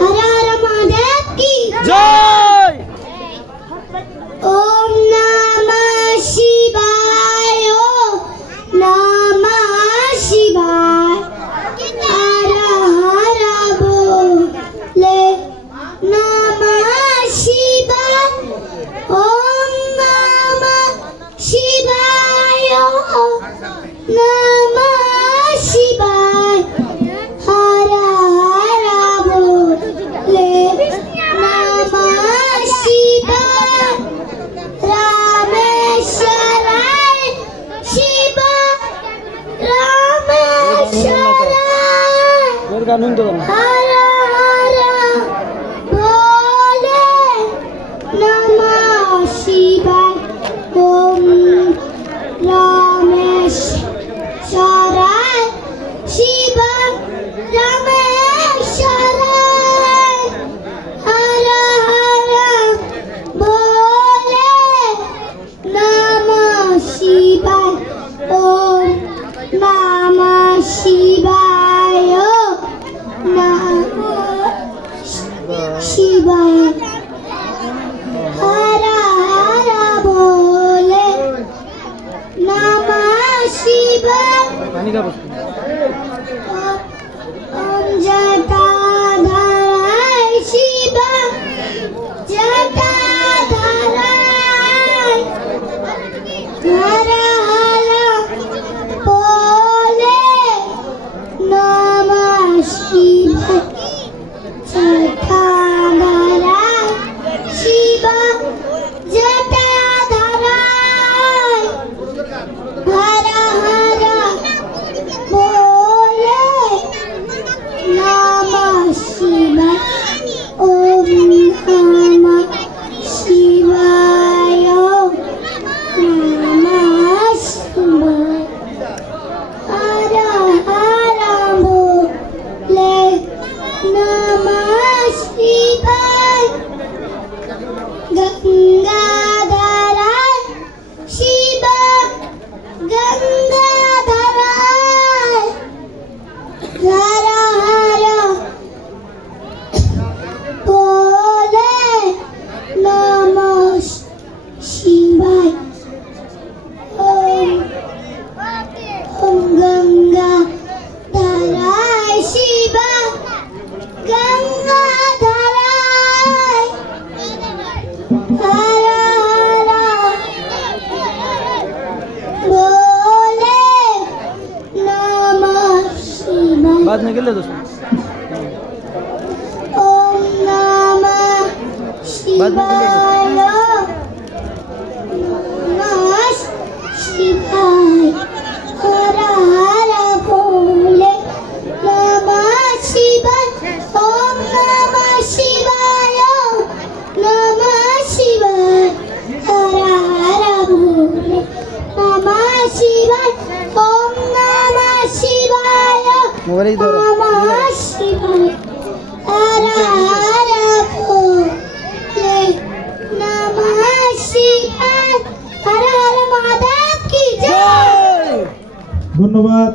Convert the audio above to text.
हर हर महादेव की জয়। ओम नमः शिवाय ओम नमः शिवाय हर हर बोले नमः शिवाय ओम नमः शिवाय ओम नमः शिवाय हर हर बोले नमः शिवाय रामेश्वराय शिव रामेश्वराय এর গান শুনতে পারেন। हर हर बोले नमः शिवाय ओम रामेश्वराय शिव रामेश्वराय हर हर बोले नमः शिवाय ओम नमः शिवाय ओम नमः शिवाय हर हर बोले नमः शिवाय পানি খাবো। ओम जटाधराय शिव जटाधराय हर हर बोले नमः शिवाय जटाधराय शिव जटाधराय हर हर बोले नमः शिवाय ओम नमः शिवाय ओम नमः शिवाय हर हर बोले नमः शिवाय गंगाधराय शिव गंगाधराय हर हर बोले नमः शिवाय ओम गंगाधराय शिव गंगाधराय हर हर बोले नमः शिवाय बाद में गेले दोस्त। ओम नमः शिवाय नमः शिवाय हर हर बोले नमः शिवाय ओम नमः शिवाय ओम नमः शिवाय हर हर बोले नमः शिवाय ओम नमः शिवाय মোবাইল ধরো। नमः शिवाय हर हर बोले नमः शिवाय हर हर महादेव की जय। জয়। ধন্যবাদ।